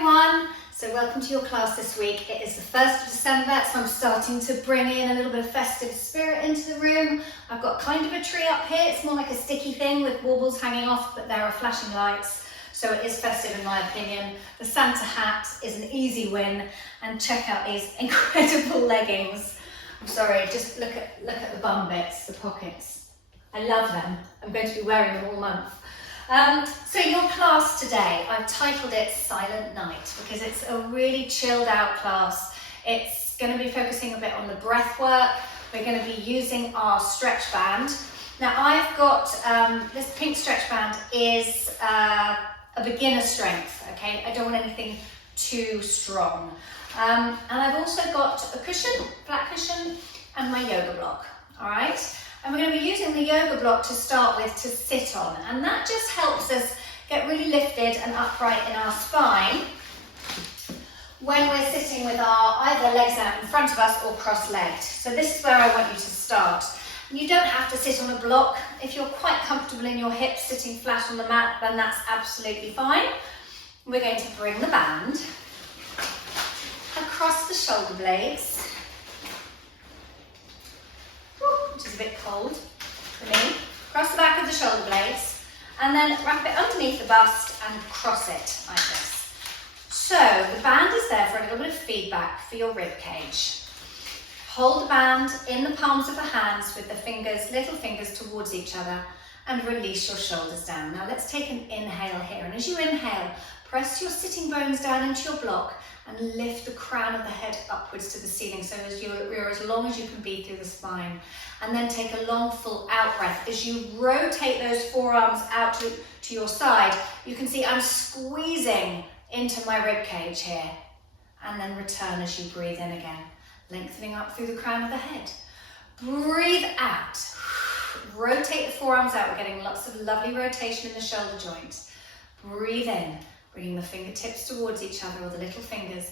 everyone. So welcome to your class this week. It is the 1st of December, so I'm starting to bring in a little bit of festive spirit into the room. I've got kind of a tree up here. It's more like a sticky thing with baubles hanging off, but there are flashing lights. So it is festive in my opinion. The Santa hat is an easy win, and check out these incredible leggings. I'm sorry, just look at the bum bits, the pockets. I love them. I'm going to be wearing them all month. So your class today, I've titled it Silent Night because it's a really chilled out class. It's going to be focusing a bit on the breath work. We're going to be using our stretch band. Now I've got, this pink stretch band is a beginner strength, okay? I don't want anything too strong. And I've also got a cushion, flat cushion, and my yoga block, all right? And we're going to be using the yoga block to start with to sit on, and that just helps us get really lifted and upright in our spine when we're sitting with our either legs out in front of us or cross-legged. So this is where I want you to start. And you don't have to sit on a block. If you're quite comfortable in your hips sitting flat on the mat, then that's absolutely fine. We're going to bring the band across the shoulder blades, which is a bit cold for me, across the back of the shoulder blades, and then wrap it underneath the bust and cross it like this. So the band is there for a little bit of feedback for your rib cage. Hold the band in the palms of the hands with the fingers, little fingers towards each other, and release your shoulders down. Now let's take an inhale here, and as you inhale, press your sitting bones down into your block and lift the crown of the head upwards to the ceiling, so as you're as long as you can be through the spine. And then take a long full out breath. As you rotate those forearms out to your side, you can see I'm squeezing into my rib cage here. And then return as you breathe in again, lengthening up through the crown of the head. Breathe out. Rotate the forearms out. We're getting lots of lovely rotation in the shoulder joints. Breathe in, bringing the fingertips towards each other, or the little fingers.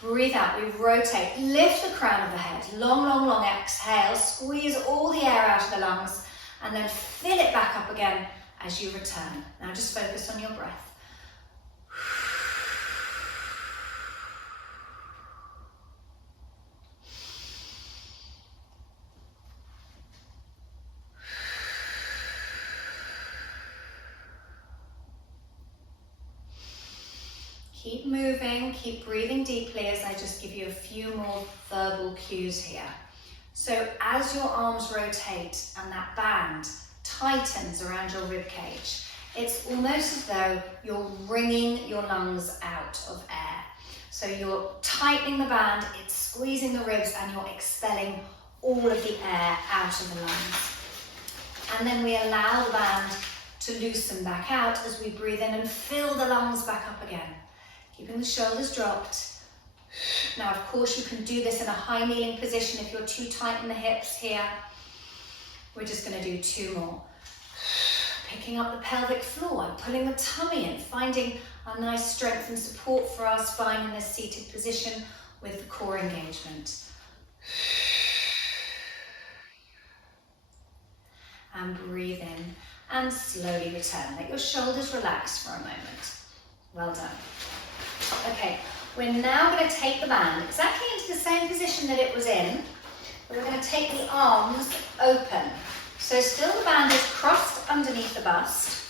Breathe out, we rotate, lift the crown of the head, long, long, long exhale, squeeze all the air out of the lungs, and then fill it back up again as you return. Now just focus on your breath. Keep moving, keep breathing deeply as I just give you a few more verbal cues here. So as your arms rotate and that band tightens around your rib cage, it's almost as though you're wringing your lungs out of air. So you're tightening the band, it's squeezing the ribs, and you're expelling all of the air out of the lungs. And then we allow the band to loosen back out as we breathe in and fill the lungs back up again. Keeping the shoulders dropped. Now, of course, you can do this in a high kneeling position if you're too tight in the hips here. We're just going to do 2 more. Picking up the pelvic floor and pulling the tummy in, finding a nice strength and support for our spine in this seated position with the core engagement. And breathe in and slowly return. Let your shoulders relax for a moment. Well done. Okay, we're now going to take the band exactly into the same position that it was in, but we're going to take the arms open. So still the band is crossed underneath the bust.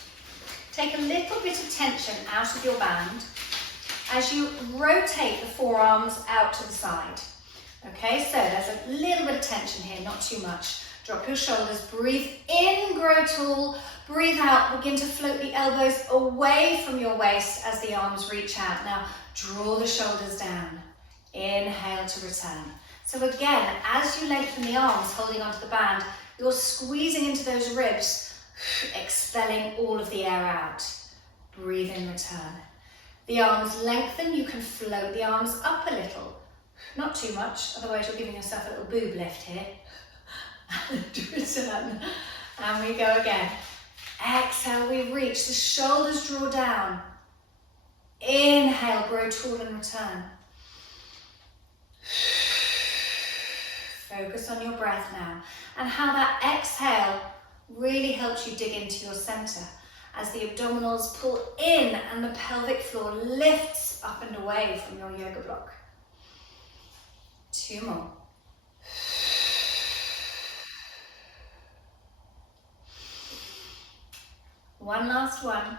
Take a little bit of tension out of your band as you rotate the forearms out to the side. Okay, so there's a little bit of tension here, not too much. Drop your shoulders, breathe in, grow tall. Breathe out, begin to float the elbows away from your waist as the arms reach out. Now, draw the shoulders down. Inhale to return. So again, as you lengthen the arms, holding onto the band, you're squeezing into those ribs, expelling all of the air out. Breathe in, return. The arms lengthen, you can float the arms up a little. Not too much, otherwise you're giving yourself a little boob lift here. And return. And we go again. Exhale, we reach, the shoulders draw down. Inhale, grow tall and return. Focus on your breath now and how that exhale really helps you dig into your center as the abdominals pull in and the pelvic floor lifts hips up and away from your yoga block. 2 more. One last one.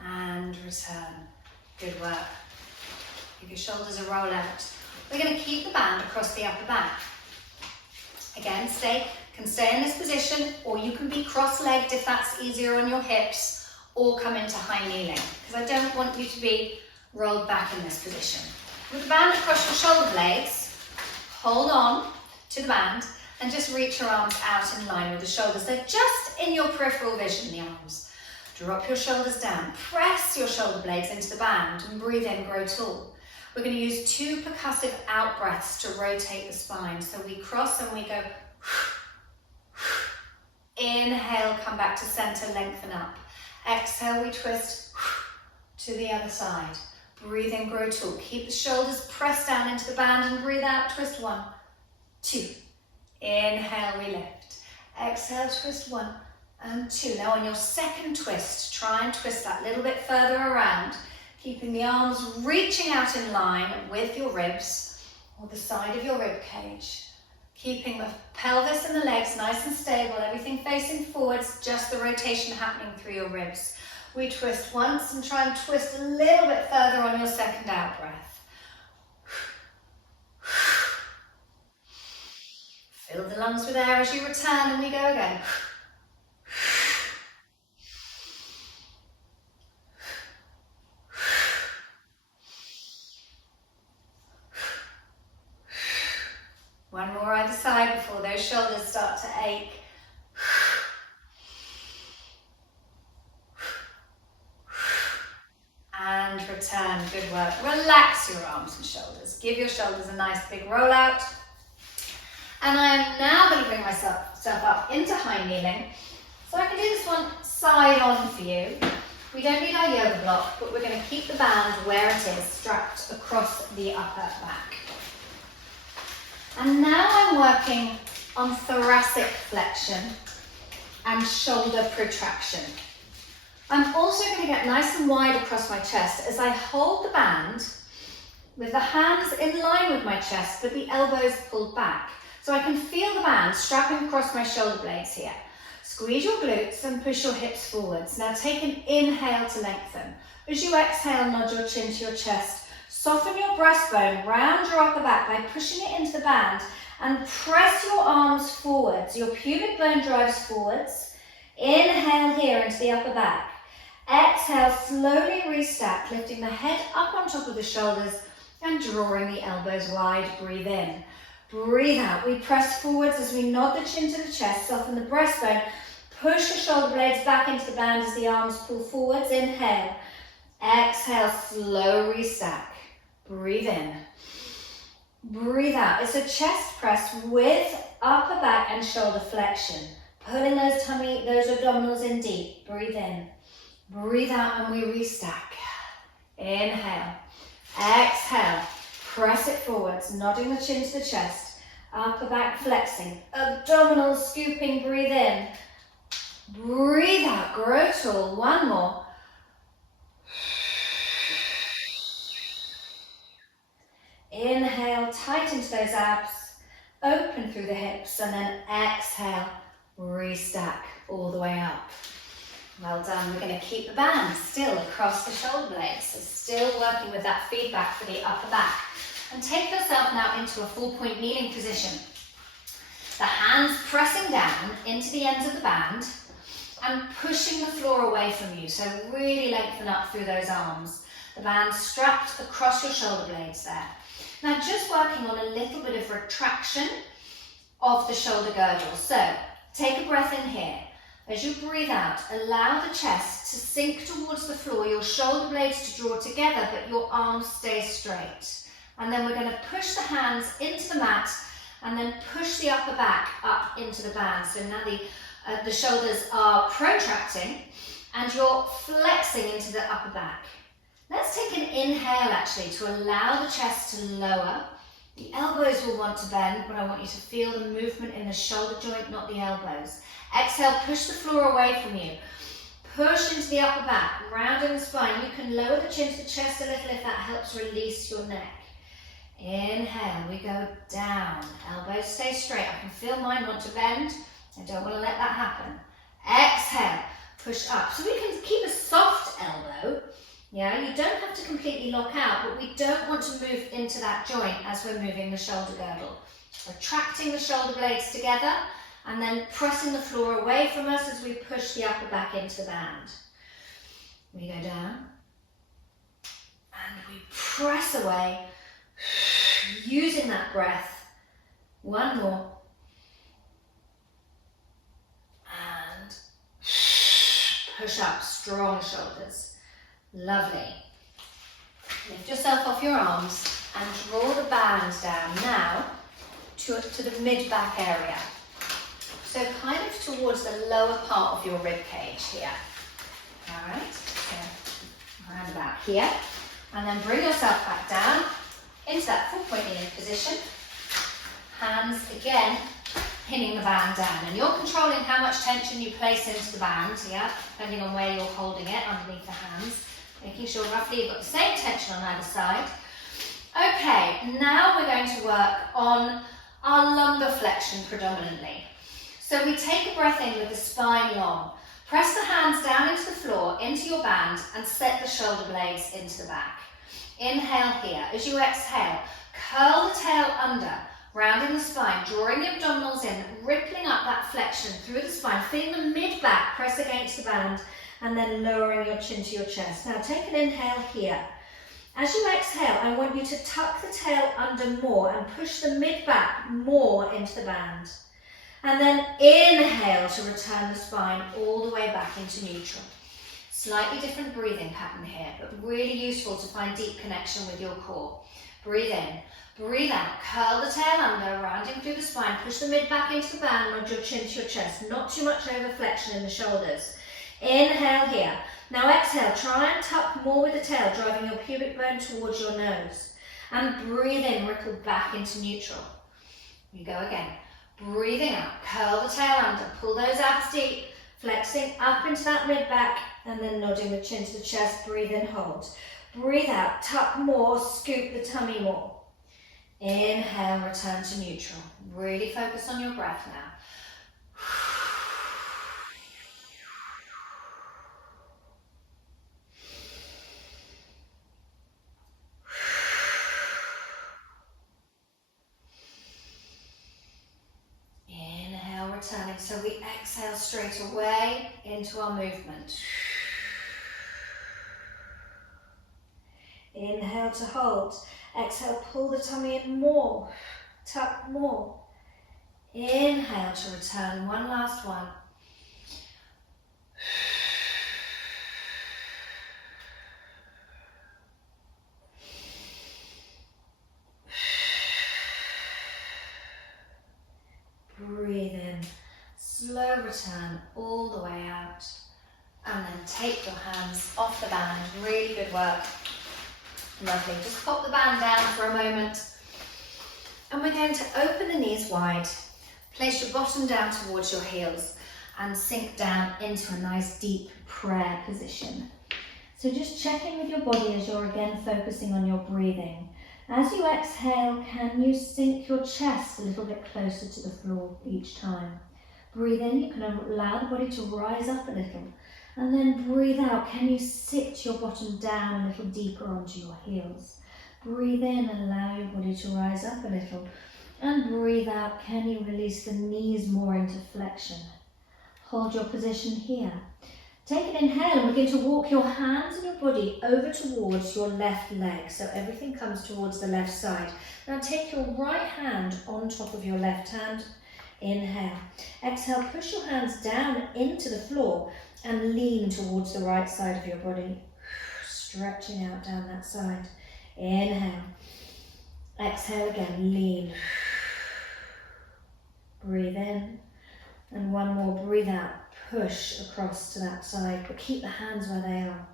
And return. Good work. Give your shoulders a roll out. We're going to keep the band across the upper back. Again, can stay in this position, or you can be cross-legged if that's easier on your hips, or come into high kneeling, because I don't want you to be rolled back in this position. With the band across your shoulder blades, hold on to the band and just reach your arms out in line with the shoulders. They're just in your peripheral vision, the arms. Drop your shoulders down, press your shoulder blades into the band and breathe in, grow tall. We're going to use 2 percussive out breaths to rotate the spine. So we cross and we go. Inhale, come back to center, lengthen up. Exhale, we twist to the other side. Breathe in, grow tall. Keep the shoulders pressed down into the band and breathe out, twist 1, 2. Inhale, we lift. Exhale, twist 1 and 2. Now on your second twist, try and twist that little bit further around, keeping the arms reaching out in line with your ribs or the side of your rib cage. Keeping the pelvis and the legs nice and stable, everything facing forwards, just the rotation happening through your ribs. We twist once and try and twist a little bit further on your second out breath. Fill the lungs with air as you return, and we go again. One more either side before those shoulders start to ache. And return, good work. Relax your arms and shoulders. Give your shoulders a nice big roll out. And I am now going to bring myself up into high kneeling. So I can do this one side on for you. We don't need our yoga block, but we're going to keep the band where it is, strapped across the upper back. And now I'm working on thoracic flexion and shoulder protraction. I'm also going to get nice and wide across my chest as I hold the band with the hands in line with my chest, but the elbows pulled back. So I can feel the band strapping across my shoulder blades here. Squeeze your glutes and push your hips forwards. Now take an inhale to lengthen. As you exhale, nod your chin to your chest. Soften your breastbone, round your upper back by pushing it into the band and press your arms forwards. Your pubic bone drives forwards. Inhale here into the upper back. Exhale, slowly restack, lifting the head up on top of the shoulders and drawing the elbows wide. Breathe in. Breathe out. We press forwards as we nod the chin to the chest, soften the breastbone, push the shoulder blades back into the band as the arms pull forwards. Inhale. Exhale, slow restack. Breathe in. Breathe out. It's a chest press with upper back and shoulder flexion. Pulling those abdominals in deep. Breathe in. Breathe out and we restack. Inhale. Exhale. Press it forwards, nodding the chin to the chest. Upper back flexing. Abdominals scooping. Breathe in. Breathe out. Grow tall. One more. Inhale, tighten to those abs, open through the hips, and then exhale, restack all the way up. Well done. We're going to keep the band still across the shoulder blades, so still working with that feedback for the upper back. And take yourself now into a 4-point kneeling position. The hands pressing down into the ends of the band and pushing the floor away from you, so really lengthen up through those arms. The band strapped across your shoulder blades there. Now just working on a little bit of retraction of the shoulder girdle. So take a breath in here. As you breathe out, allow the chest to sink towards the floor, your shoulder blades to draw together, but your arms stay straight. And then we're going to push the hands into the mat and then push the upper back up into the band. So now the shoulders are protracting and you're flexing into the upper back. Let's take an inhale actually to allow the chest to lower. The elbows will want to bend, but I want you to feel the movement in the shoulder joint, not the elbows. Exhale, push the floor away from you. push into the upper back, rounding the spine. You can lower the chin to the chest a little if that helps release your neck. Inhale, we go down. Elbows stay straight. I can feel mine want to bend. I don't want to let that happen. Exhale, push up. So we can keep a soft elbow. Yeah, you don't have to completely lock out, but we don't want to move into that joint as we're moving the shoulder girdle. Retracting the shoulder blades together and then pressing the floor away from us as we push the upper back into the band. We go down and we press away, using that breath. One more. And push up, strong shoulders. Lovely. Lift yourself off your arms and draw the band down now to the mid-back area. So kind of towards the lower part of your rib cage here. All right, so around about here. And then bring yourself back down into that full-point kneeling position. Hands again, pinning the band down. And you're controlling how much tension you place into the band, yeah, depending on where you're holding it underneath the hands. Making sure roughly you've got the same tension on either side. Okay, now we're going to work on our lumbar flexion predominantly. So we take a breath in with the spine long. Press the hands down into the floor, into your band, and set the shoulder blades into the back. Inhale here. As you exhale, curl the tail under, rounding the spine, drawing the abdominals in, rippling up that flexion through the spine, feeling the mid-back press against the band, and then lowering your chin to your chest. Now take an inhale here. As you exhale, I want you to tuck the tail under more and push the mid-back more into the band. And then inhale to return the spine all the way back into neutral. Slightly different breathing pattern here, but really useful to find deep connection with your core. Breathe in, breathe out, curl the tail under, rounding through the spine, push the mid back into the band, nod your chin to your chest, not too much over flexion in the shoulders. Inhale here. Now exhale, try and tuck more with the tail, driving your pubic bone towards your nose. And breathe in, ripple back into neutral. You go again. Breathing out, curl the tail under, pull those abs deep, flexing up into that mid-back, and then nodding the chin to the chest, breathe in, hold. Breathe out, tuck more, scoop the tummy more. Inhale, return to neutral. Really focus on your breath now. Returning, so we exhale straight away into our movement. Inhale to hold. Exhale, pull the tummy in more. Tuck more. Inhale to return. One last one. Breathe in, slow return all the way out, and then take your hands off the band. Really good work. Lovely. Just pop the band down for a moment, and we're going to open the knees wide, place your bottom down towards your heels, and sink down into a nice deep prayer position. So just check in with your body as you're again focusing on your breathing. As you exhale, can you sink your chest a little bit closer to the floor each time? Breathe in, you can allow the body to rise up a little. And then breathe out, can you sit your bottom down a little deeper onto your heels? Breathe in and allow your body to rise up a little. And breathe out, can you release the knees more into flexion? Hold your position here. Take an inhale and begin to walk your hands and your body over towards your left leg. So everything comes towards the left side. Now take your right hand on top of your left hand. Inhale. Exhale, push your hands down into the floor and lean towards the right side of your body. Stretching out down that side. Inhale. Exhale again, lean. Breathe in. And one more, breathe out. Push across to that side, but keep the hands where they are.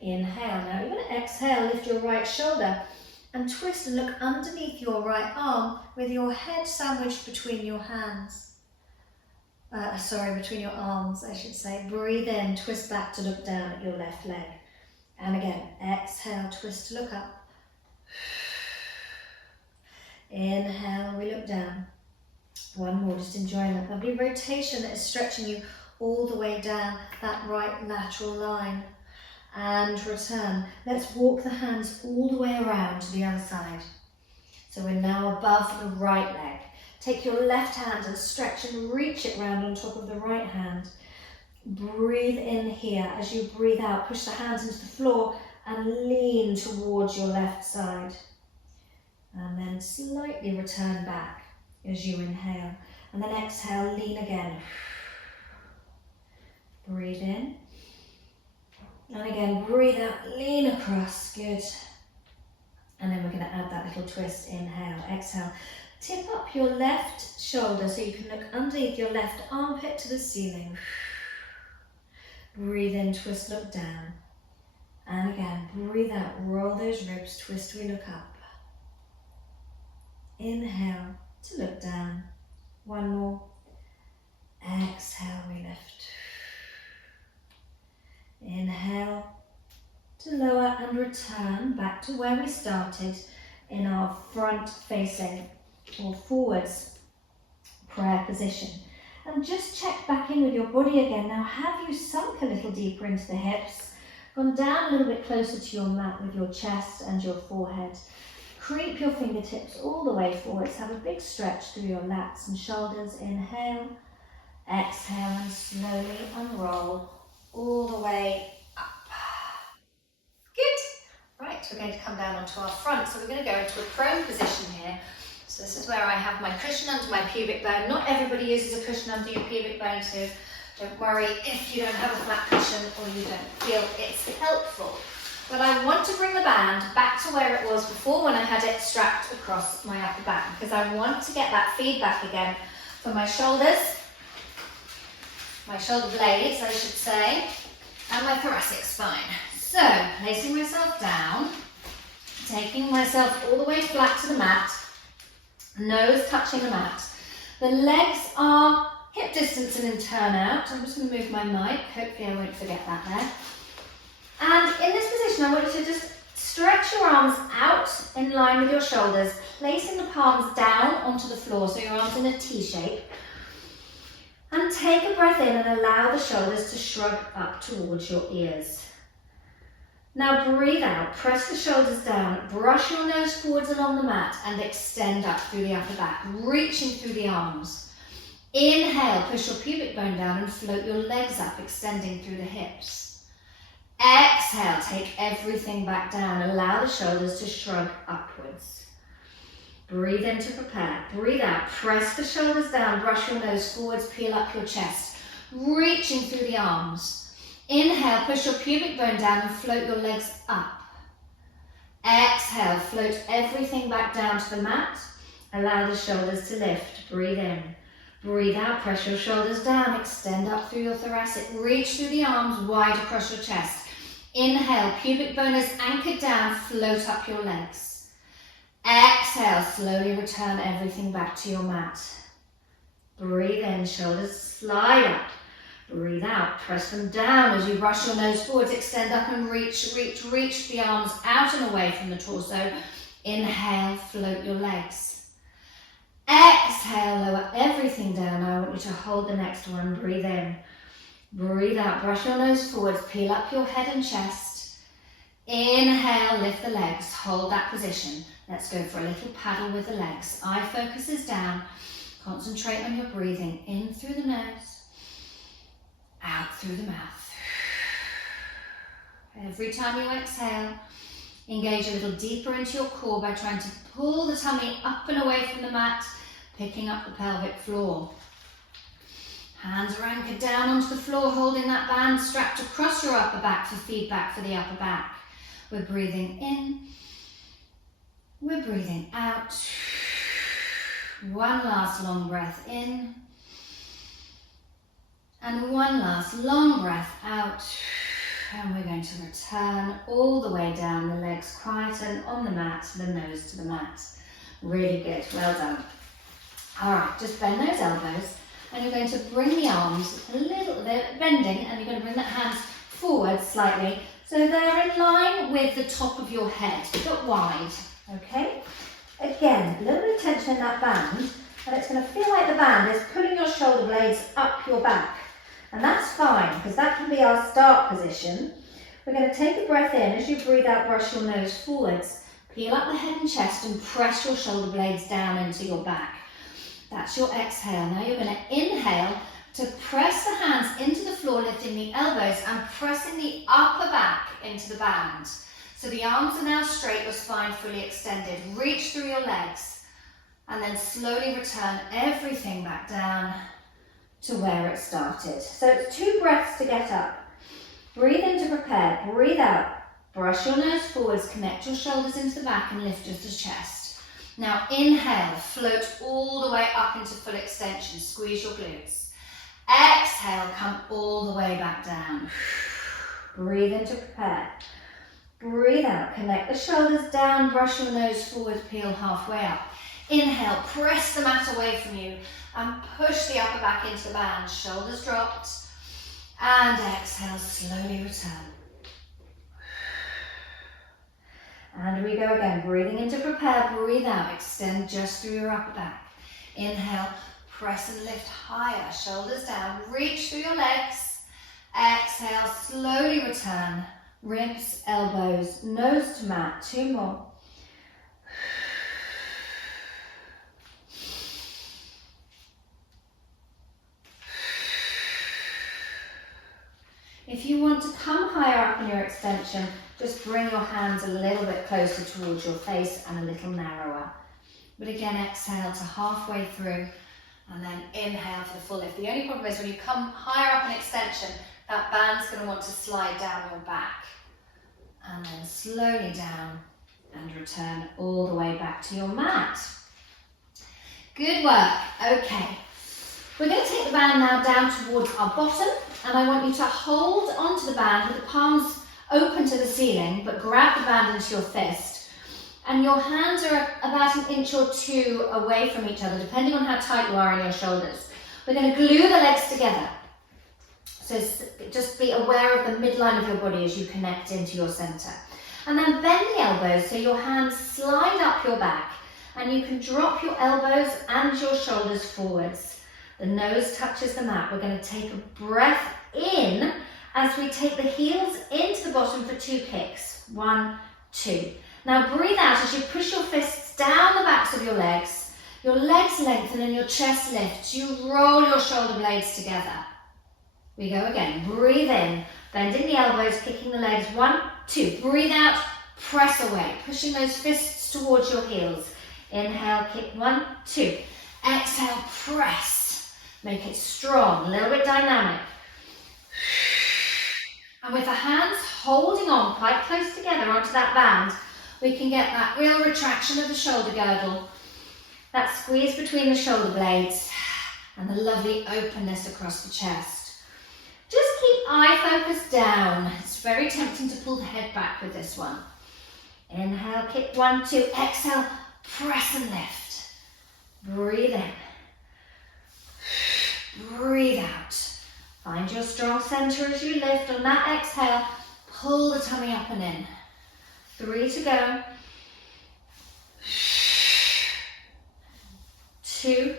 Inhale. Now you're going to exhale, lift your right shoulder and twist and look underneath your right arm with your head sandwiched between your hands. between your arms, I should say. Breathe in, twist back to look down at your left leg. And again, exhale, twist to look up. Inhale, we look down. One more, just enjoying that lovely rotation that is stretching you all the way down that right lateral line. And return. Let's walk the hands all the way around to the other side. So we're now above the right leg. Take your left hand and stretch and reach it round on top of the right hand. Breathe in here. As you breathe out, push the hands into the floor and lean towards your left side. And then slightly return back as you inhale. And then exhale, lean again. Breathe in. And again, breathe out, lean across, good. And then we're going to add that little twist, inhale, exhale. Tip up your left shoulder so you can look underneath your left armpit to the ceiling. Breathe in, twist, look down. And again, breathe out, roll those ribs, twist, we look up. Inhale to look down. One more. Exhale, we lift. Inhale to lower and return back to where we started in our front facing or forwards prayer position. And just check back in with your body again. Now, have you sunk a little deeper into the hips? Gone down a little bit closer to your mat with your chest and your forehead. Creep your fingertips all the way forwards. Have a big stretch through your lats and shoulders. Inhale, exhale, and slowly unroll all the way up. Good. Right, we're going to come down onto our front. So we're going to go into a prone position here. So this is where I have my cushion under my pubic bone. Not everybody uses a cushion under your pubic bone, so don't worry if you don't have a flat cushion or you don't feel it's helpful. But I want to bring the band back to where it was before when I had it strapped across my upper back, because I want to get that feedback again for my shoulders, my shoulder blades, I should say, and my thoracic spine. So, placing myself down, taking myself all the way flat to the mat, nose touching the mat. The legs are hip distance and in turn out. I'm just going to move my mic, hopefully I won't forget that there. And in this position, I want you to just stretch your arms out in line with your shoulders, placing the palms down onto the floor, so your arms in a T shape. And take a breath in and allow the shoulders to shrug up towards your ears. Now breathe out, press the shoulders down, brush your nose forwards along the mat and extend up through the upper back, reaching through the arms. Inhale, push your pubic bone down and float your legs up, extending through the hips. Exhale, take everything back down, allow the shoulders to shrug upwards. Breathe in to prepare, breathe out, press the shoulders down, brush your nose forwards, peel up your chest, reaching through the arms. Inhale, push your pubic bone down and float your legs up. Exhale, float everything back down to the mat, allow the shoulders to lift, breathe in. Breathe out, press your shoulders down, extend up through your thoracic, reach through the arms wide across your chest. Inhale, pubic bone is anchored down, float up your legs. Exhale, slowly return everything back to your mat. Breathe in, shoulders slide up. Breathe out, press them down as you brush your nose forwards, extend up and reach the arms out and away from the torso. Inhale, float your legs. Exhale, lower everything down. Now I want you to hold the next one. Breathe in. Breathe out, brush your nose forwards, peel up your head and chest. Inhale, lift the legs, hold that position. Let's go for a little paddle with the legs. Eye focus is down. Concentrate on your breathing. In through the nose, out through the mouth. Every time you exhale, engage a little deeper into your core by trying to pull the tummy up and away from the mat, picking up the pelvic floor. Hands are anchored down onto the floor, holding that band strapped across your upper back for feedback for the upper back. We're breathing in, we're breathing out. One last long breath in, and one last long breath out. And we're going to return all the way down, the legs quieten on the mat, the nose to the mat. Really good, well done. All right, just bend those elbows. and you're going to bring the arms a little bit, bending, and you're going to bring the hands forward slightly so they're in line with the top of your head, but wide, okay? Again, a little bit of tension in that band, and it's going to feel like the band is pulling your shoulder blades up your back. And that's fine, because that can be our start position. We're going to take a breath in. As you breathe out, brush your nose forwards. Peel up the head and chest and press your shoulder blades down into your back. That's your exhale. Now you're going to inhale to press the hands into the floor, lifting the elbows and pressing the upper back into the band. So the arms are now straight, your spine fully extended. Reach through your legs and then slowly return everything back down to where it started. So it's 2 breaths to get up. Breathe in to prepare, breathe out. Brush your nose forwards, connect your shoulders into the back and lift just the chest. Now inhale, float all the way up into full extension, squeeze your glutes. Exhale, come all the way back down. Breathe in to prepare. Breathe out, connect the shoulders down, brush your nose forward, peel halfway up. Inhale, press the mat away from you and push the upper back into the band, shoulders dropped. And exhale, slowly return. And we go again, breathing in to prepare, breathe out, extend just through your upper back. Inhale, press and lift higher, shoulders down, reach through your legs. Exhale, slowly return. Ribs, elbows, nose to mat, 2 more. If you want to come higher up in your extension, just bring your hands a little bit closer towards your face and a little narrower. But again, exhale to halfway through and then inhale for the full lift. The only problem is when you come higher up in extension, that band's going to want to slide down your back. And then slowly down and return all the way back to your mat. Good work. Okay. We're going to take the band now down towards our bottom, and I want you to hold onto the band with the palms open to the ceiling, but grab the band into your fist. And your hands are about 1 inch or 2 away from each other, depending on how tight you are in your shoulders. We're going to glue the legs together. So just be aware of the midline of your body as you connect into your center. And then bend the elbows so your hands slide up your back, and you can drop your elbows and your shoulders forwards. The nose touches the mat. We're going to take a breath in as we take the heels into the bottom for 2 kicks. 1, 2. Now breathe out as you push your fists down the backs of your legs lengthen and your chest lifts. You roll your shoulder blades together. We go again. Breathe in, bending the elbows, kicking the legs. 1, 2. Breathe out, press away, pushing those fists towards your heels. Inhale, kick. 1, 2. Exhale, press. Make it strong, a little bit dynamic. And with the hands holding on quite close together onto that band, we can get that real retraction of the shoulder girdle, that squeeze between the shoulder blades, and the lovely openness across the chest. Just keep eye focus down. It's very tempting to pull the head back with this one. Inhale, kick. 1, 2. Exhale, press and lift. Breathe in. Breathe out. Find your strong center as you lift. On that exhale, pull the tummy up and in. 3 to go. 2.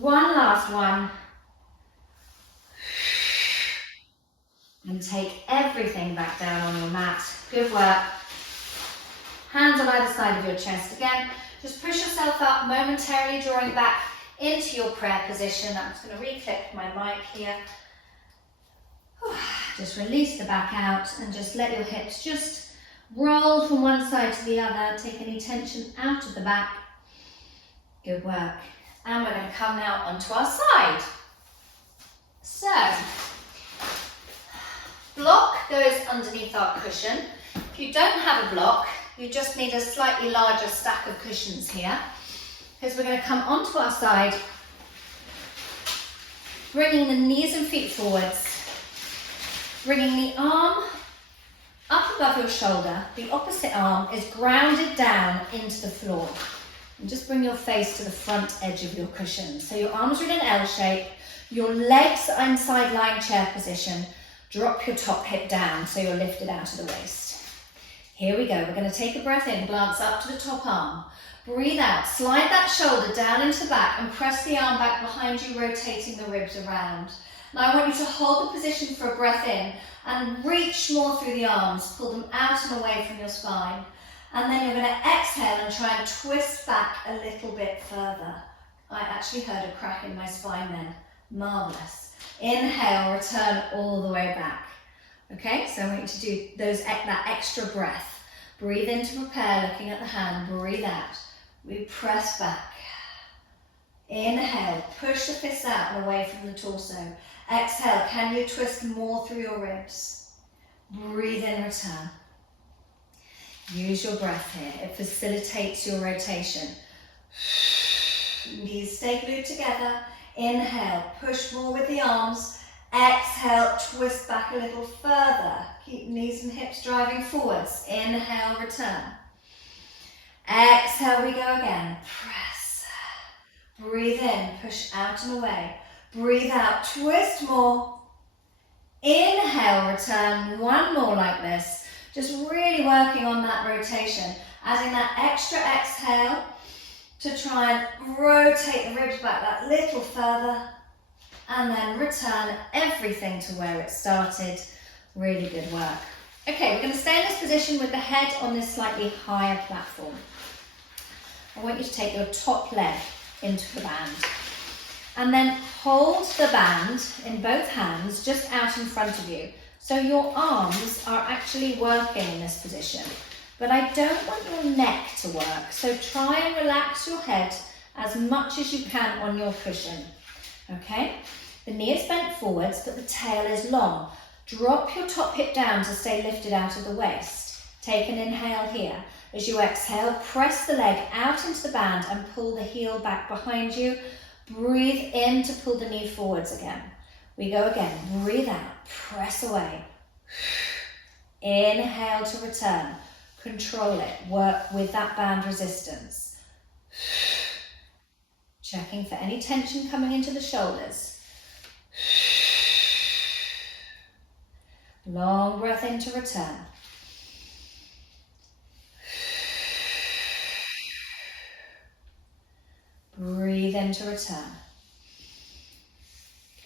1 last one. And take everything back down on your mat. Good work. Hands on either side of your chest again. Just push yourself up, momentarily drawing back into your prayer position. I'm just going to re-clip my mic here. Just release the back out and just let your hips just roll from one side to the other. Take any tension out of the back. Good work. And we're going to come now onto our side. So, block goes underneath our cushion. If you don't have a block, you just need a slightly larger stack of cushions here, because we're going to come onto our side, bringing the knees and feet forwards, bringing the arm up above your shoulder. The opposite arm is grounded down into the floor. And just bring your face to the front edge of your cushion. So your arms are in an L shape, your legs are in side lying chair position. Drop your top hip down so you're lifted out of the waist. Here we go. We're going to take a breath in, glance up to the top arm. Breathe out, slide that shoulder down into the back and press the arm back behind you, rotating the ribs around. Now I want you to hold the position for a breath in and reach more through the arms. Pull them out and away from your spine. And then you're going to exhale and try and twist back a little bit further. I actually heard a crack in my spine then. Marvellous. Inhale, return all the way back. Okay, so I want you to do that extra breath. Breathe in to prepare, looking at the hand. Breathe out. We press back. Inhale, push the fists out and away from the torso. Exhale, can you twist more through your ribs? Breathe in, return. Use your breath here. It facilitates your rotation. Knees stay glued together. Inhale, push more with the arms. Exhale, twist back a little further. Keep knees and hips driving forwards. Inhale, return. Exhale, we go again. Press. Breathe in, push out and away. Breathe out, twist more. Inhale, return. One more like this. Just really working on that rotation. Adding that extra exhale to try and rotate the ribs back that little further. And then return everything to where it started. Really good work. Okay, we're going to stay in this position with the head on this slightly higher platform. I want you to take your top leg into the band. And then hold the band in both hands just out in front of you. So your arms are actually working in this position. But I don't want your neck to work. So try and relax your head as much as you can on your cushion. Okay? The knee is bent forwards, but the tail is long. Drop your top hip down to stay lifted out of the waist. Take an inhale here. As you exhale, press the leg out into the band and pull the heel back behind you. Breathe in to pull the knee forwards again. We go again. Breathe out. Press away. Inhale to return. Control it. Work with that band resistance. Checking for any tension coming into the shoulders. Long breath in to return. Breathe in to return.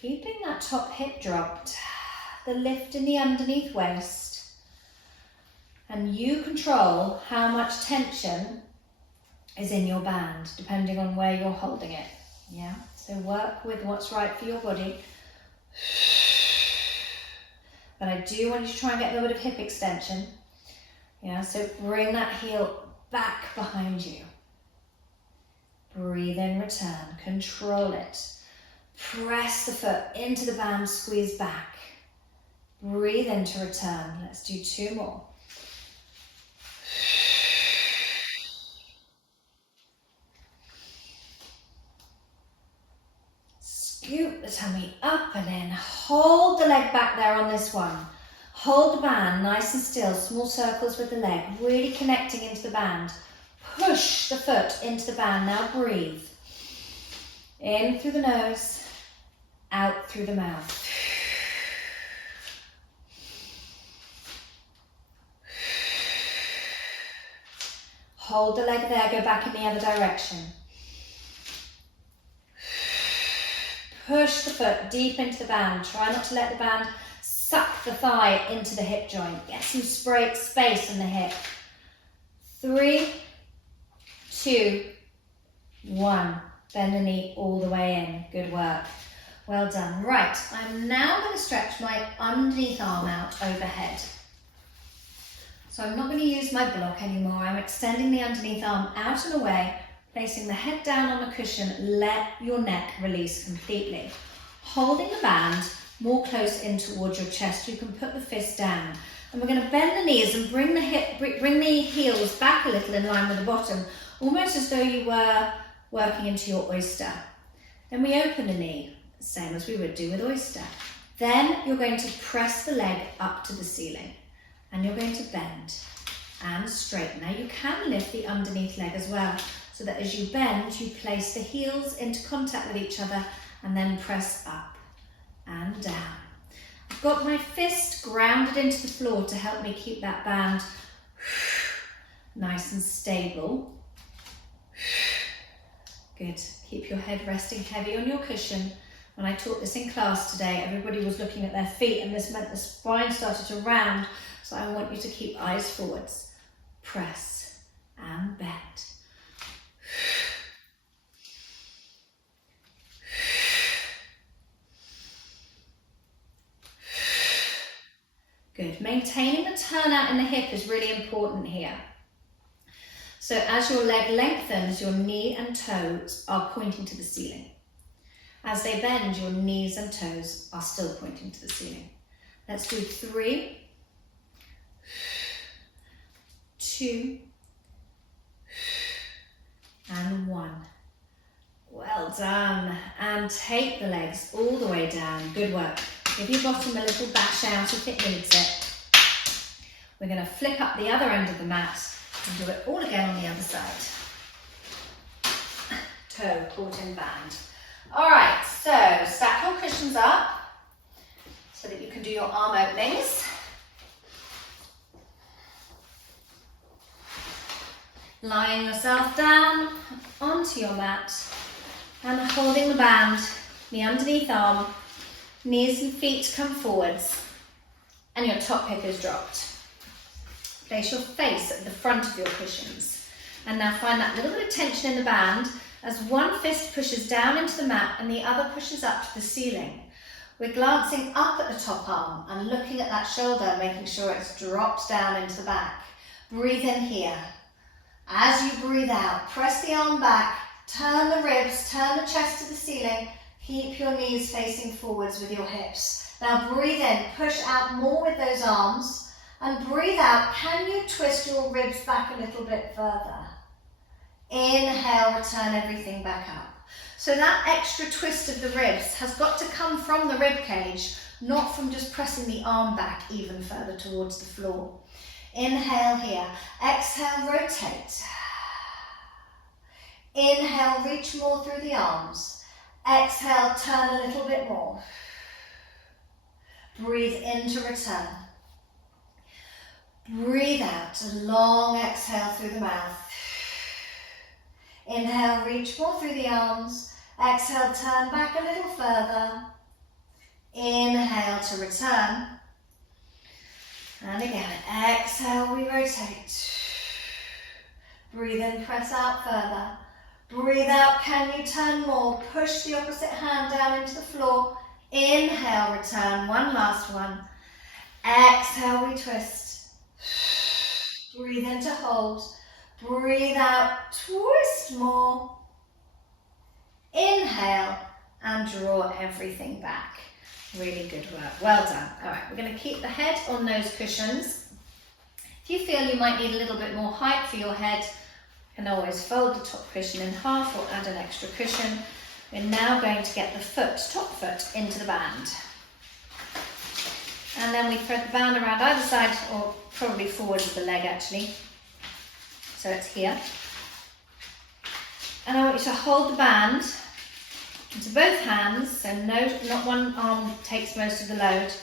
Keeping that top hip dropped, the lift in the underneath waist, and you control how much tension is in your band, depending on where you're holding it. Yeah, so work with what's right for your body. But I do want you to try and get a little bit of hip extension. Yeah, so bring that heel back behind you. Breathe in, return, control it. Press the foot into the band, squeeze back. Breathe in to return. Let's do two more. Scoop the tummy up and in. Hold the leg back there on this one. Hold the band nice and still, small circles with the leg, really connecting into the band. Push the foot into the band. Now breathe. In through the nose, out through the mouth. Hold the leg there, go back in the other direction. Push the foot deep into the band. Try not to let the band suck the thigh into the hip joint. Get some space in the hip. 3, 2, 1. Bend the knee all the way in. Good work. Well done. Right, I'm now going to stretch my underneath arm out overhead. So I'm not going to use my block anymore. I'm extending the underneath arm out and away, placing the head down on the cushion. Let your neck release completely. Holding the band more close in towards your chest, you can put the fist down. And we're going to bend the knees and bring the heels back a little in line with the bottom, almost as though you were working into your oyster. Then we open the knee, same as we would do with oyster. Then you're going to press the leg up to the ceiling and you're going to bend and straighten. Now you can lift the underneath leg as well. So so that as you bend, you place the heels into contact with each other and then press up and down. I've got my fist grounded into the floor to help me keep that band nice and stable. Good. Keep your head resting heavy on your cushion. When I taught this in class today, everybody was looking at their feet and this meant the spine started to round. So I want you to keep eyes forwards. Press and bend. Good. Maintaining the turnout in the hip is really important here. So as your leg lengthens, your knee and toes are pointing to the ceiling. As they bend, your knees and toes are still pointing to the ceiling. Let's do 3, 2, and 1. Well done. And take the legs all the way down. Good work. Give your bottom a little bash out if it needs it. We're going to flip up the other end of the mat and do it all again on the other side. Toe caught in band. All right, so stack your cushions up so that you can do your arm openings. Lying yourself down onto your mat and holding the band, the underneath arm, knees and feet come forwards and your top hip is dropped. Place your face at the front of your cushions and now find that little bit of tension in the band as one fist pushes down into the mat and the other pushes up to the ceiling. We're glancing up at the top arm and looking at that shoulder, making sure it's dropped down into the back. Breathe in here. As you breathe out, press the arm back, turn the ribs, turn the chest to the ceiling, keep your knees facing forwards with your hips. Now breathe in, push out more with those arms, and breathe out. Can you twist your ribs back a little bit further? Inhale, return everything back up. So that extra twist of the ribs has got to come from the rib cage, not from just pressing the arm back even further towards the floor. Inhale here. Exhale, rotate. Inhale, reach more through the arms. Exhale, turn a little bit more. Breathe in to return. Breathe out, a long exhale through the mouth. Inhale, reach more through the arms. Exhale, turn back a little further. Inhale to return. And again, exhale, we rotate. Breathe in, press out further. Breathe out, can you turn more? Push the opposite hand down into the floor. Inhale, return, one last one. Exhale, we twist. Breathe in to hold. Breathe out, twist more. Inhale, and draw everything back. Really good work, well done. All right, we're going to keep the head on those cushions. If you feel you might need a little bit more height for your head, you can always fold the top cushion in half or add an extra cushion. We're now going to get the foot, top foot, into the band. And then we thread the band around either side, or probably forward with the leg actually. So it's here. And I want you to hold the band into both hands, so not one arm takes most of the load,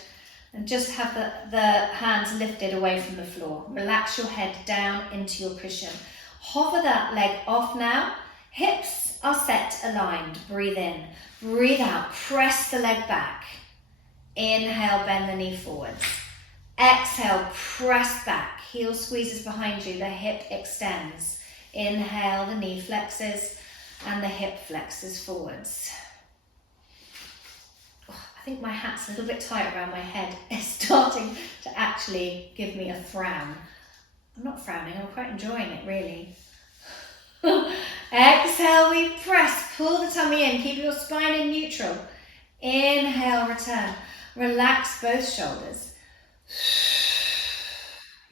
and just have the hands lifted away from the floor. Relax your head down into your cushion. Hover that leg off now. Hips are set, aligned. Breathe in. Breathe out. Press the leg back. Inhale, bend the knee forwards. Exhale, press back. Heel squeezes behind you. The hip extends. Inhale, the knee flexes and the hip flexes forwards. Oh, I think my hat's a little bit tight around my head. It's starting to actually give me a frown. I'm not frowning, I'm quite enjoying it really. Exhale, we press, pull the tummy in, keep your spine in neutral. Inhale, return. Relax both shoulders.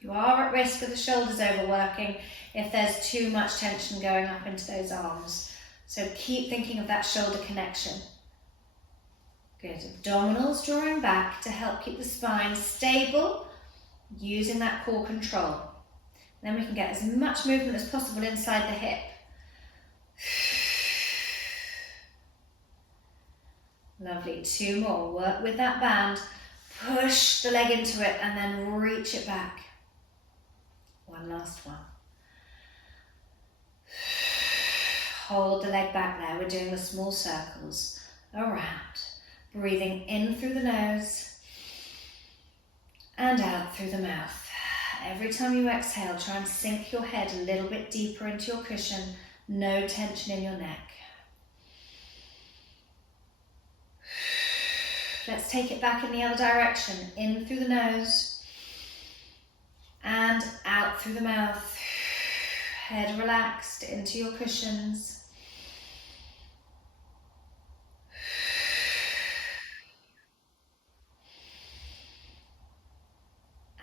You are at risk of the shoulders overworking if there's too much tension going up into those arms. So keep thinking of that shoulder connection. Good, abdominals drawing back to help keep the spine stable, using that core control. Then we can get as much movement as possible inside the hip. Lovely, 2 more. Work with that band. Push the leg into it and then reach it back. 1 last one. Hold the leg back there. We're doing the small circles around. Breathing in through the nose and out through the mouth. Every time you exhale, try and sink your head a little bit deeper into your cushion. No tension in your neck. Let's take it back in the other direction. In through the nose and out through the mouth. Head relaxed into your cushions.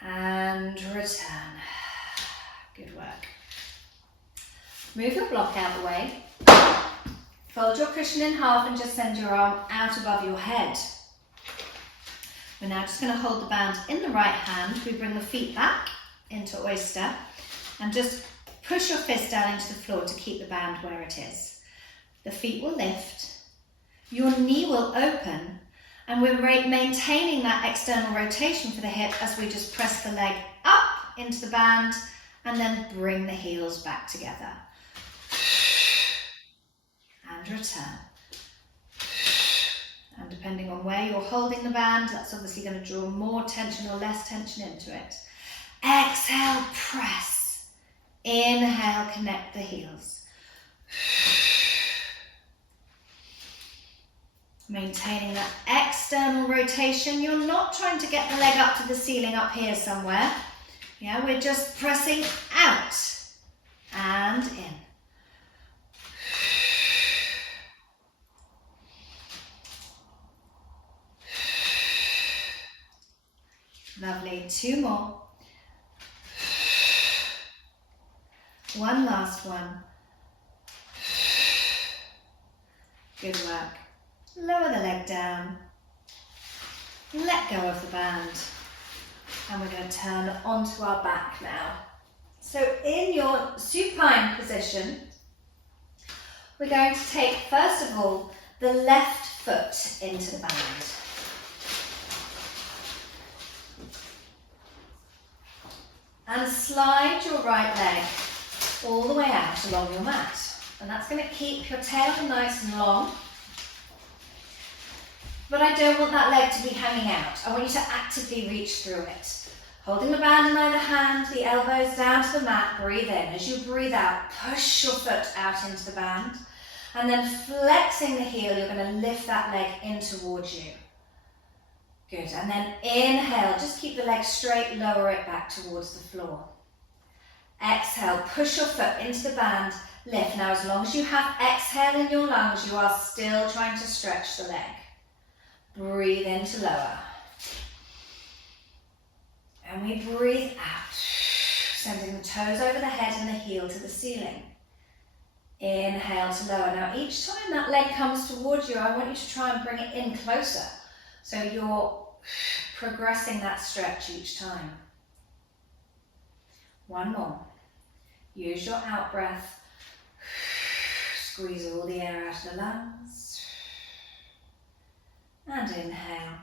And return. Good work. Move your block out of the way. Fold your cushion in half and just send your arm out above your head. We're now just going to hold the band in the right hand. We bring the feet back into oyster and just push your fist down into the floor to keep the band where it is. The feet will lift, your knee will open, and we're maintaining that external rotation for the hip as we just press the leg up into the band and then bring the heels back together. And return. And depending on where you're holding the band, that's obviously going to draw more tension or less tension into it. Exhale, press. Inhale, connect the heels. Maintaining that external rotation. You're not trying to get the leg up to the ceiling up here somewhere. Yeah, we're just pressing out and in. Lovely, 2 more. 1 last one. Good work. Lower the leg down. Let go of the band. And we're going to turn onto our back now. So in your supine position, we're going to take, first of all, the left foot into the band. And slide your right leg all the way out along your mat. And that's going to keep your tail nice and long. But I don't want that leg to be hanging out. I want you to actively reach through it. Holding the band in either hand, the elbows down to the mat, breathe in. As you breathe out, push your foot out into the band. And then flexing the heel, you're going to lift that leg in towards you. Good, and then inhale, just keep the leg straight, lower it back towards the floor. Exhale, push your foot into the band, lift. Now as long as you have exhale in your lungs, you are still trying to stretch the leg. Breathe in to lower. And we breathe out, sending the toes over the head and the heel to the ceiling. Inhale to lower. Now each time that leg comes towards you, I want you to try and bring it in closer. So you're progressing that stretch each time. 1 more. Use your out breath. Squeeze all the air out of the lungs. And inhale.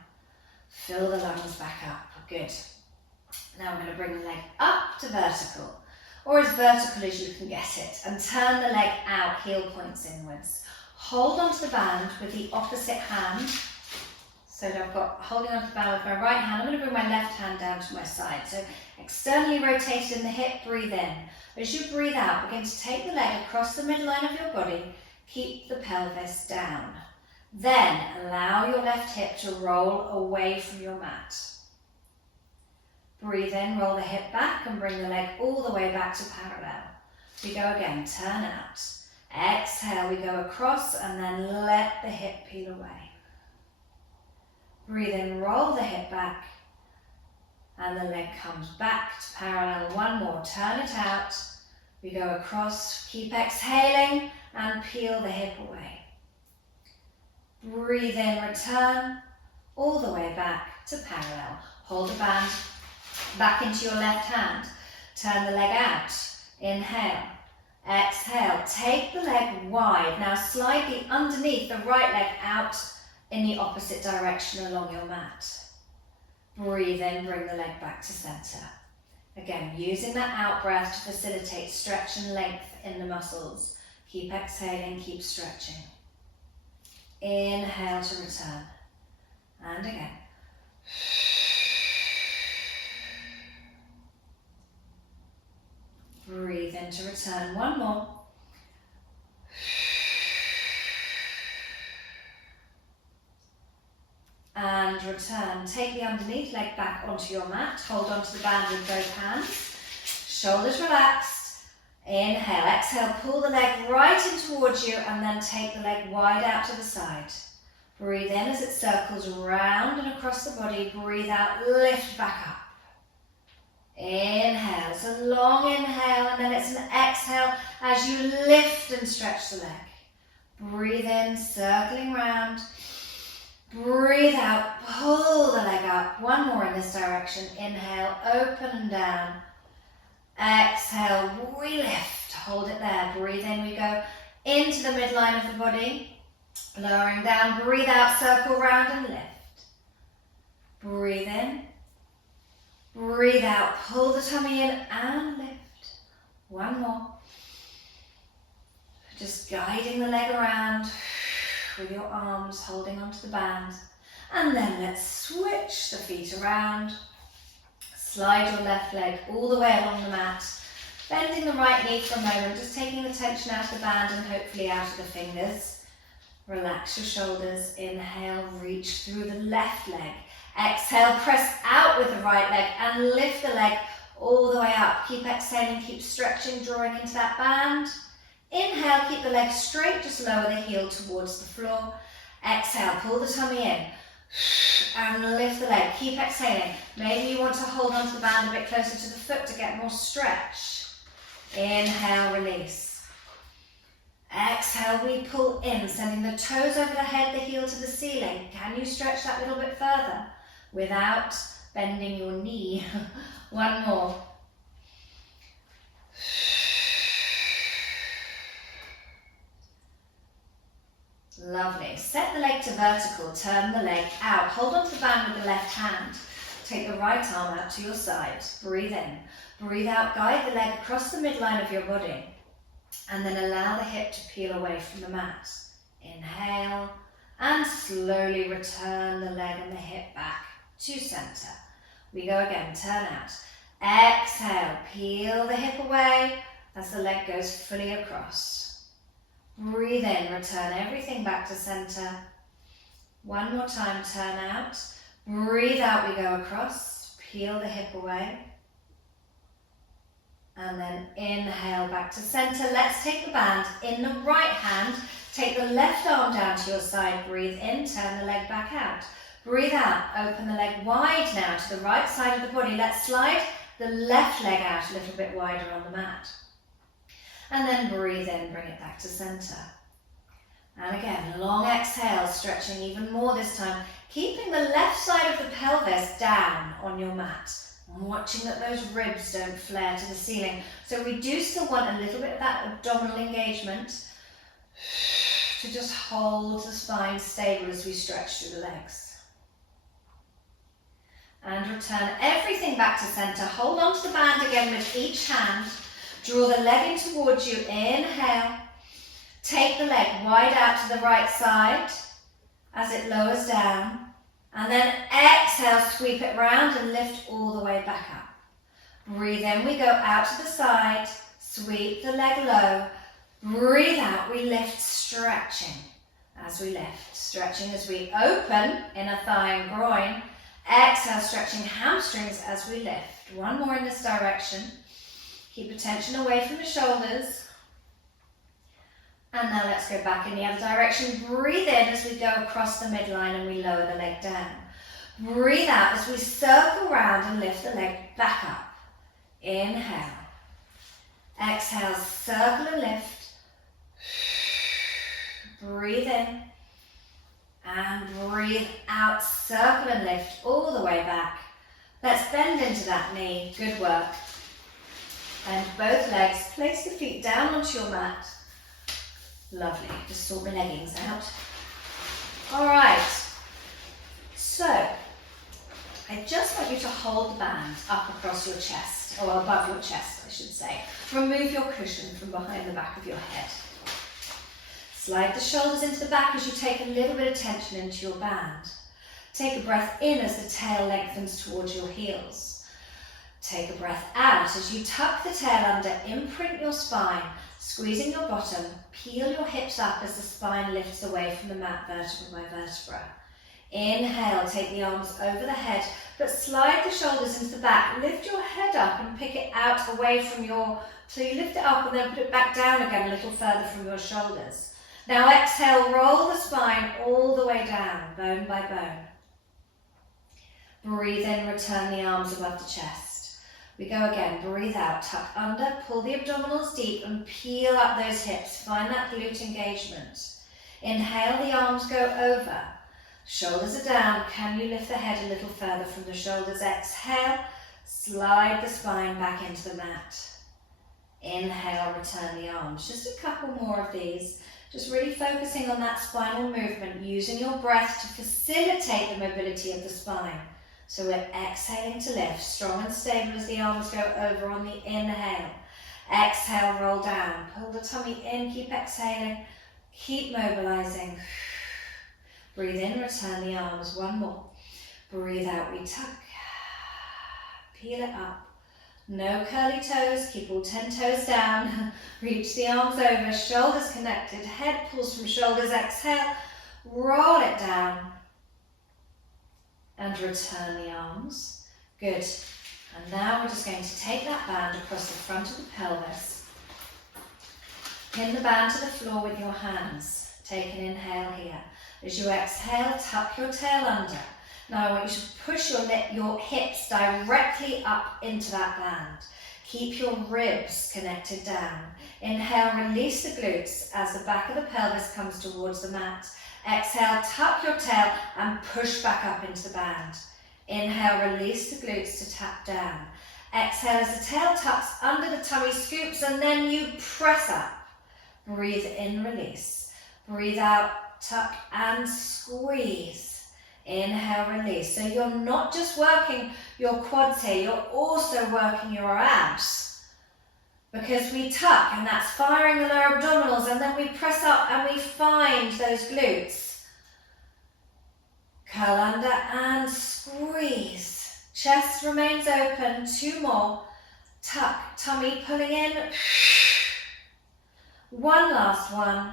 Fill the lungs back up. Good. Now we're going to bring the leg up to vertical, or as vertical as you can get it, and turn the leg out, heel points inwards. Hold onto the band with the opposite hand. So I've got holding onto the band with my right hand. I'm going to bring my left hand down to my side. So externally rotated in the hip, breathe in. As you breathe out, begin to take the leg across the midline of your body. Keep the pelvis down. Then allow your left hip to roll away from your mat. Breathe in, roll the hip back and bring the leg all the way back to parallel. We go again, turn out. Exhale, we go across and then let the hip peel away. Breathe in, roll the hip back, and the leg comes back to parallel. 1 more, turn it out. We go across, keep exhaling, and peel the hip away. Breathe in, return, all the way back to parallel. Hold the band back into your left hand. Turn the leg out. Inhale, Exhale, take the leg wide. Now slide the underneath the right leg out in the opposite direction along your mat. Breathe in, bring the leg back to center. Again, using that out breath to facilitate stretch and length in the muscles. Keep exhaling, keep stretching. Inhale to return. And again. Breathe in to return. One more. And return. Take the underneath leg back onto your mat. Hold onto the band with both hands. Shoulders relaxed. Inhale. Exhale. Pull the leg right in towards you and then take the leg wide out to the side. Breathe in as it circles round and across the body. Breathe out. Lift back up. Inhale. It's a long inhale and then it's an exhale as you lift and stretch the leg. Breathe in, circling round. Breathe out, pull the leg up. One more in this direction. Inhale, open and down. Exhale, we lift. Hold it there. Breathe in, we go into the midline of the body. Lowering down, breathe out, circle round and lift. Breathe in. Breathe out, pull the tummy in and lift. One more. Just guiding the leg around with your arms holding onto the band. And then let's switch the feet around. Slide your left leg all the way along the mat. Bending the right knee for a moment, just taking the tension out of the band and hopefully out of the fingers. Relax your shoulders. Inhale, reach through the left leg. Exhale, press out with the right leg and lift the leg all the way up. Keep exhaling, keep stretching, drawing into that band. Inhale, keep the leg straight, just lower the heel towards the floor. Exhale, pull the tummy in and lift the leg. Keep exhaling. Maybe you want to hold onto the band a bit closer to the foot to get more stretch. Inhale, release. Exhale, we pull in, sending the toes over the head, the heel to the ceiling. Can you stretch that little bit further without bending your knee? One more. Lovely. Set the leg to vertical, turn the leg out. Hold onto the band with the left hand. Take the right arm out to your side. Breathe in. Breathe out. Guide the leg across the midline of your body. And then allow the hip to peel away from the mat. Inhale. And slowly return the leg and the hip back to center. We go again. Turn out. Exhale. Peel the hip away as the leg goes fully across. Breathe in, return everything back to center. One more time, turn out. Breathe out, we go across. Peel the hip away. And then inhale back to center. Let's take the band in the right hand. Take the left arm down to your side. Breathe in, turn the leg back out. Breathe out, open the leg wide now to the right side of the body. Let's slide the left leg out a little bit wider on the mat. And then breathe in, bring it back to center. And again, long exhale, stretching even more this time. Keeping the left side of the pelvis down on your mat. And watching that those ribs don't flare to the ceiling. So we do still want a little bit of that abdominal engagement to just hold the spine stable as we stretch through the legs. And return everything back to center. Hold on to the band again with each hand. Draw the leg in towards you. Inhale. Take the leg wide out to the right side as it lowers down. And then exhale, sweep it round and lift all the way back up. Breathe in, we go out to the side. Sweep the leg low. Breathe out, we lift, stretching as we lift. Stretching as we open inner thigh and groin. Exhale, stretching hamstrings as we lift. One more in this direction. Keep attention away from the shoulders. And now let's go back in the other direction. Breathe in as we go across the midline and we lower the leg down. Breathe out as we circle round and lift the leg back up. Inhale. Exhale, circle and lift. Breathe in. And breathe out, circle and lift all the way back. Let's bend into that knee. Good work. Bend both legs, place the feet down onto your mat. Lovely, just sort the leggings out. All right, so I just want you to hold the band up across your chest, or above your chest, I should say. Remove your cushion from behind the back of your head. Slide the shoulders into the back as you take a little bit of tension into your band. Take a breath in as the tail lengthens towards your heels. Take a breath out as you tuck the tail under, imprint your spine, squeezing your bottom, peel your hips up as the spine lifts away from the mat vertebra by vertebra. Inhale, take the arms over the head, but slide the shoulders into the back. Lift your head up and pick it out away from so you lift it up and then put it back down again a little further from your shoulders. Now exhale, roll the spine all the way down, bone by bone. Breathe in, return the arms above the chest. We go again, breathe out, tuck under, pull the abdominals deep and peel up those hips. Find that glute engagement. Inhale, the arms go over. Shoulders are down. Can you lift the head a little further from the shoulders? Exhale, slide the spine back into the mat. Inhale, return the arms. Just a couple more of these. Just really focusing on that spinal movement, using your breath to facilitate the mobility of the spine. So we're exhaling to lift, strong and stable as the arms go over on the inhale. Exhale, roll down. Pull the tummy in, keep exhaling, keep mobilizing. Breathe in, return the arms, one more. Breathe out, we tuck. Peel it up. No curly toes, keep all 10 toes down. Reach the arms over, shoulders connected, head pulls from shoulders, exhale, roll it down. And return the arms. Good. And now we're just going to take that band across the front of the pelvis. Pin the band to the floor with your hands. Take an inhale here. As you exhale, tuck your tail under. Now I want you to push your hips directly up into that band. Keep your ribs connected down. Inhale, release the glutes as the back of the pelvis comes towards the mat. Exhale, tuck your tail and push back up into the band. Inhale, release the glutes to tap down. Exhale as the tail tucks under the tummy, scoops, and then you press up. Breathe in, release. Breathe out, tuck and squeeze. Inhale, release. So you're not just working your quads here, you're also working your abs. Because we tuck, and that's firing the lower abdominals, and then we press up and we find those glutes. Curl under and squeeze. Chest remains open, 2 more. Tuck, tummy pulling in. One last one.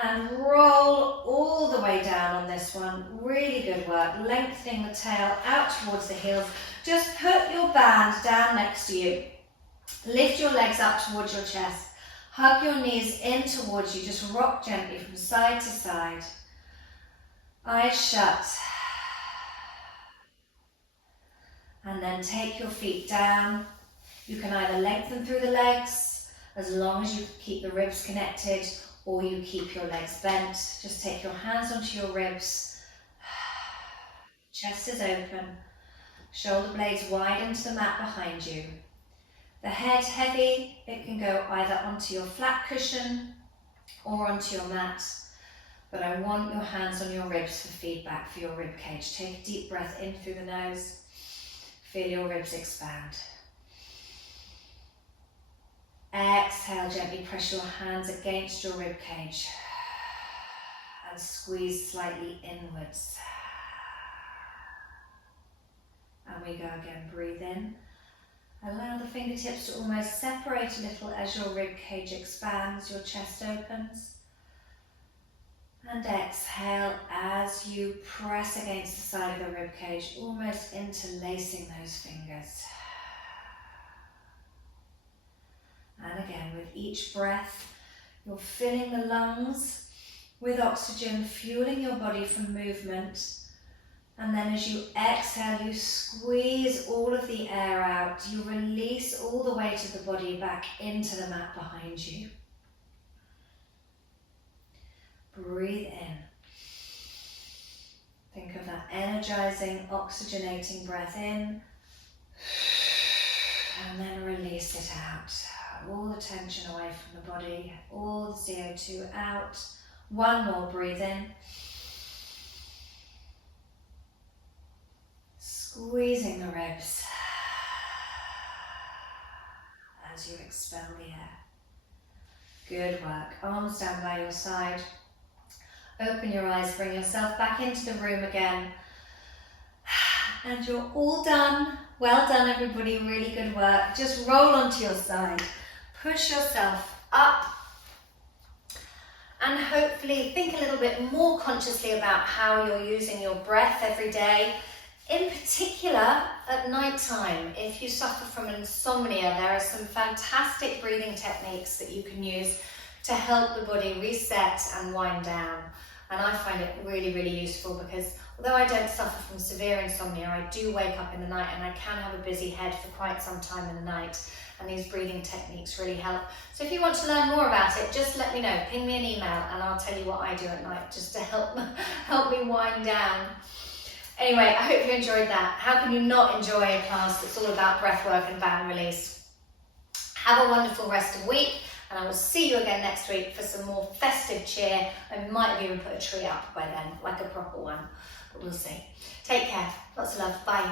And roll all the way down on this one. Really good work. Lengthening the tail out towards the heels. Just put your band down next to you. Lift your legs up towards your chest. Hug your knees in towards you. Just rock gently from side to side. Eyes shut. And then take your feet down. You can either lengthen through the legs, as long as you keep the ribs connected, or you keep your legs bent. Just take your hands onto your ribs. Chest is open. Shoulder blades wide into the mat behind you. The head heavy, it can go either onto your flat cushion or onto your mat. But I want your hands on your ribs for feedback for your rib cage. Take a deep breath in through the nose. Feel your ribs expand. Exhale, gently press your hands against your rib cage and squeeze slightly inwards. And we go again, breathe in. Allow the fingertips to almost separate a little as your rib cage expands, your chest opens. And exhale as you press against the side of the rib cage, almost interlacing those fingers. And again, with each breath, you're filling the lungs with oxygen, fueling your body for movement. And then as you exhale, you squeeze all of the air out. You release all the weight of the body back into the mat behind you. Breathe in. Think of that energizing, oxygenating breath in. And then release it out. All the tension away from the body, all the CO2 out. One more, breathe in. Squeezing the ribs as you expel the air. Good work. Arms down by your side. Open your eyes, bring yourself back into the room again. And you're all done. Well done, everybody. Really good work. Just roll onto your side. Push yourself up. And hopefully think a little bit more consciously about how you're using your breath every day. In particular, at night time, if you suffer from insomnia, there are some fantastic breathing techniques that you can use to help the body reset and wind down. And I find it really, really useful because although I don't suffer from severe insomnia, I do wake up in the night and I can have a busy head for quite some time in the night. And these breathing techniques really help. So if you want to learn more about it, just let me know. Ping me an email and I'll tell you what I do at night just to help me wind down. Anyway, I hope you enjoyed that. How can you not enjoy a class that's all about breath work and band release? Have a wonderful rest of the week, and I will see you again next week for some more festive cheer. I might have even put a tree up by then, like a proper one, but we'll see. Take care. Lots of love. Bye.